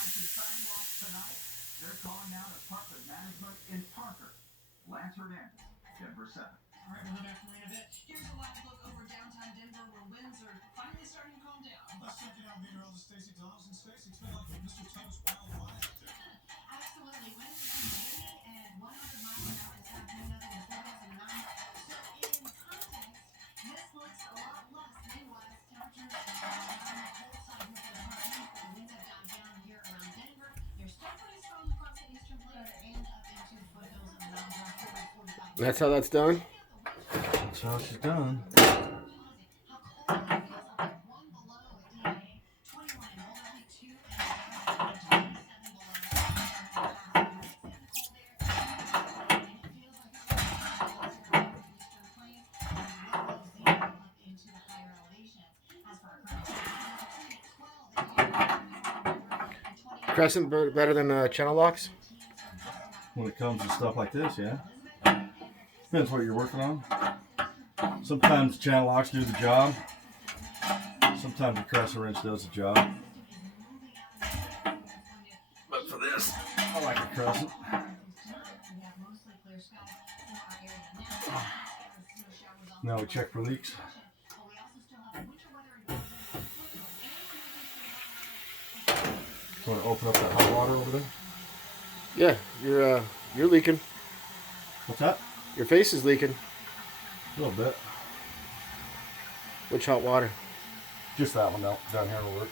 icy sidewalks tonight. They're calling out apartment management in Parker. Lance Hernandez, Denver 7. All right, we'll head back to Marina Bay. Here's a live look over downtown Denver where winds are finally starting to calm down. Let's check it out. Meteorologist Stacey Thompson. Stacey, it's been like Mr. Tubbs' wild ride out there. Absolutely. Winds between 80 and 100 miles an hour this afternoon, nothing in the 40s and 90s. So, in context, this looks a lot less wind-wise. Temperatures on the cold side here for the Northeast, but the winds have died down here around Denver. They're still pretty strong across the eastern plains and up into the foothills of the mountains. 45. That's how that's done. That's how she's done. Crescent better than channel locks? When it comes to stuff like this, yeah. Depends what you're working on. Sometimes channel locks do the job. Sometimes the crescent wrench does the job. But for this, I like a crescent. Now we check for leaks. Want to open up that hot water over there? Yeah, you're leaking. What's that? Your face is leaking. A little bit. Which hot water? Just that one down here will work.